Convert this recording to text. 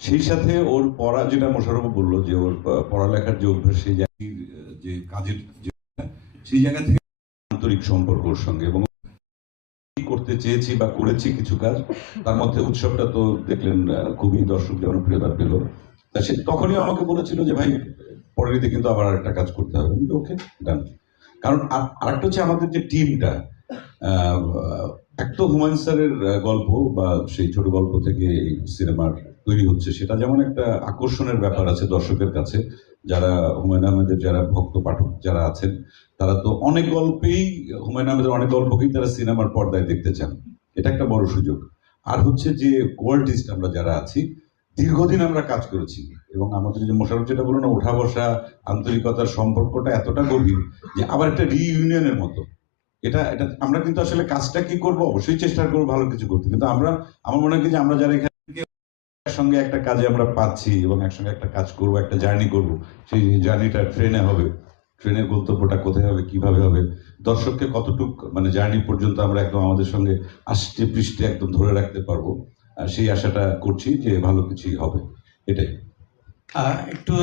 সেই সাথে ওর পড়া, যেটা মোশাররফ বললো যে ওর পড়ালেখার যে অভ্যাস, সেই যে কাজের যে, সেই জায়গা থেকে আন্তরিক সম্পর্ক ওর সঙ্গে, এবং করতে চেয়েছি বা করেছি কিছু কাজ, তার মধ্যে উৎসবটা তো দেখলেন খুবই দর্শক জনপ্রিয়তা পেল। তা সে তখনই আমাকে বলেছিল যে ভাই পরের ঈদে কিন্তু আবার একটা কাজ করতে হবে। ওকে, ডান। কারণ আরেকটা হচ্ছে আমাদের যে টিমটা, এক তো হুমায়ুন স্যারের গল্প বা সেই ছোট গল্প থেকে এই সিনেমার তৈরি হচ্ছে, সেটা যেমন একটা আকর্ষণের ব্যাপার আছে দর্শকের কাছে। যারা হুমায়ুন আহমেদের যারা ভক্ত পাঠক যারা আছেন, তারা তো অনেক গল্পেই, হুমায়ুন আহমেদের অনেক গল্পকেই তারা সিনেমার পর্দায় দেখতে চান। এটা একটা বড় সুযোগ। আর হচ্ছে যে কোয়ালিটিস্ট আমরা যারা আছি, দীর্ঘদিন আমরা কাজ করেছি, এবং আমাদের যে মোশাররফ যেটা বললো না, ওঠা বসা আন্তরিকতার সম্পর্কটা এতটা গভীর যে আবার একটা রিইউনিয়নের মতো। এটা এটা আমরা কিন্তু আসলে কাজটা কি করব, অবশ্যই চেষ্টা করবো ভালো কিছু করতে, কিন্তু আমরা, আমার মনে হয় কি যে আমরা যারা এখানে একসঙ্গে একটা কাজে আমরা পাচ্ছি এবং একসঙ্গে একটা কাজ করব, একটা জার্নি করব, সেই জার্নিটা ট্রেনে হবে, ট্রেনের গন্তব্যটা কোথায় হবে, কিভাবে হবে, দর্শককে কতটুক মানে জার্নি পর্যন্ত আমরা একদম আমাদের সঙ্গে আষ্টে পৃষ্ঠে একদম ধরে রাখতে পারবো, সেই আশাটা করছি যে ভালো কিছুই হবে। এটাই। একটু